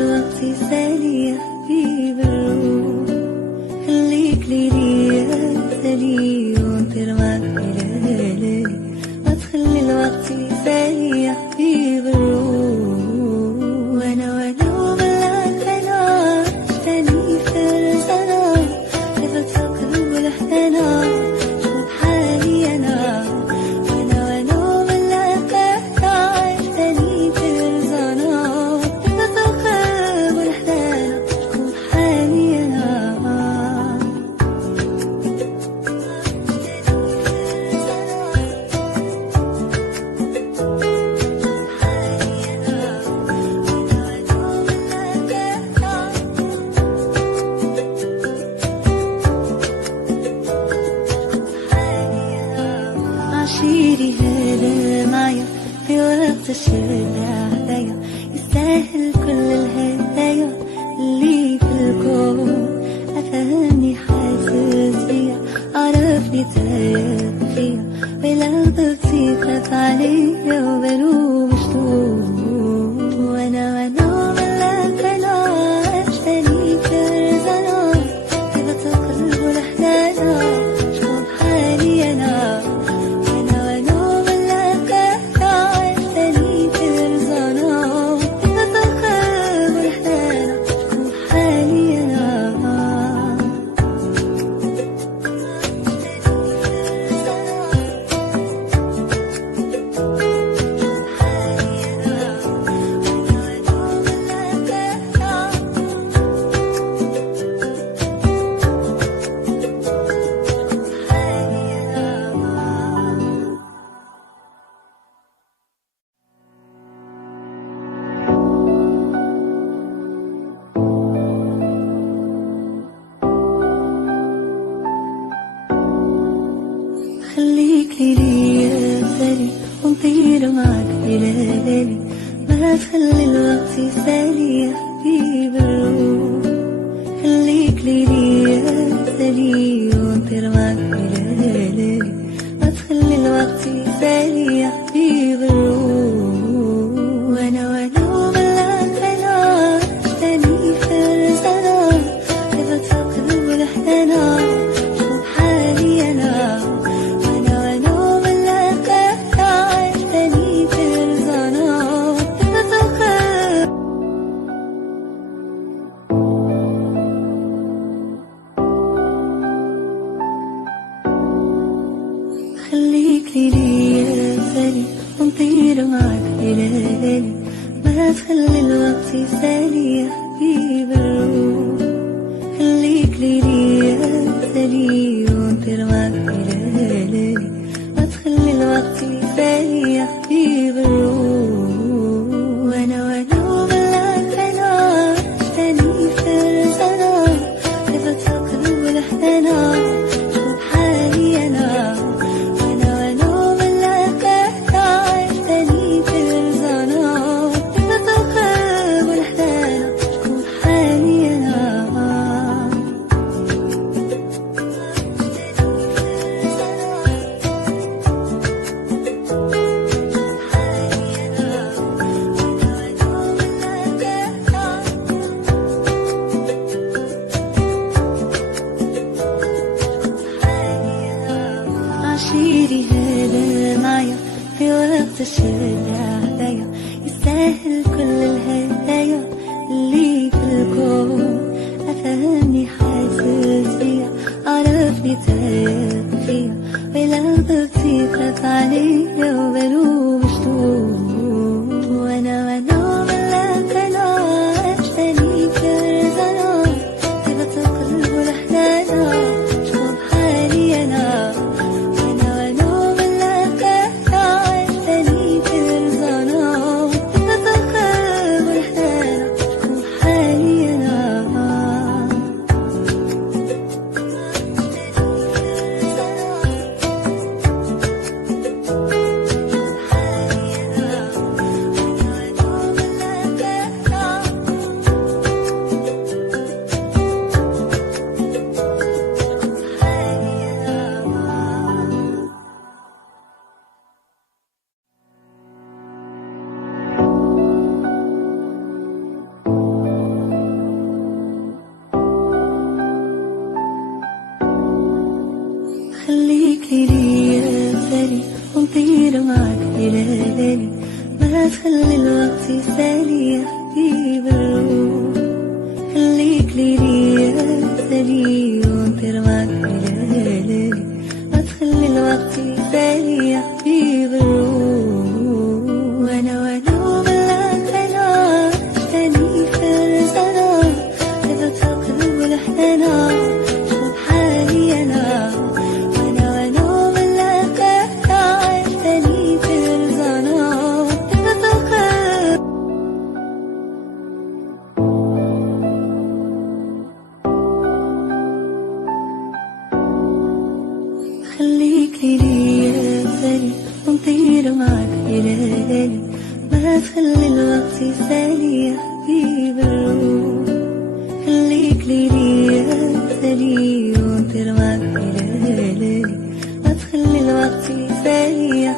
الوقت يسالي يا حبيب الروح، خليك ليلي يا سالي وانطر معك بلالي، ما تخلي الوقت يسالي يا حبيب الروح. وانا وبالك انا تاني فرزنا، كيف تفكر بالحنان شوف حالي انا. وانا وبالك انا تاني فرزنا، كيف تفكر بالحنان شوف حالي انا. عشيري هذا معايا في وقت الشدة عليا، يستاهل كل الهدايا اللي في الكون. أفهمني حاسس بيا، عرفني تايب فيا، ولو ضغطي خاف عليا وبلو مشتوق. وانا ملك انا اشتري كرزنا، كيف تقلب الحنانا شوف حالي انا. خليك ليلي يا سالي ونطير معك بلالي، ما تخلي الوقت يسالي يا حبيب الروح. خليك ليلي يا سالي ونطير معك بلالي، ما تخلي الوقت يسالي يا حبيب الروح. وانا وبالك انا تاني فرزنا، كيف تفكر بالحنانا شوف حالي انا. خليك ليلي يا سالي ونطير معك بلالي، ما تخلي الوقت يسالي يا حبيب الروح. خليك ليلي يا سالي ونطير معك بلالي، ما تخلي الوقت يسالي يا حبيب الروح. وانا وبالك انا تاني فرزنا، كيف تفكر بالحنانا شوف حالي انا. ونطير معك ليالي، ما تخلي الوقت يسالي يا حبيب الروح. خليك ليلي يا سالي ونطير معك ليالي، ما تخلي الوقت يسالي يا حبيب الروح. وانا وبالله انا تاني فرزانة، سبت القلب لحدنا شوف حالي انا. وانا وبالله انا تاني فرزانة، سبت القلب. خليك ليلي يا سالي ونطير معك ليالي، ما تخلي الوقت يسالي يا حبيب الروح. خليك ليلي يا سالي ونطير معك ليالي، ما تخلي الوقت يسالي يا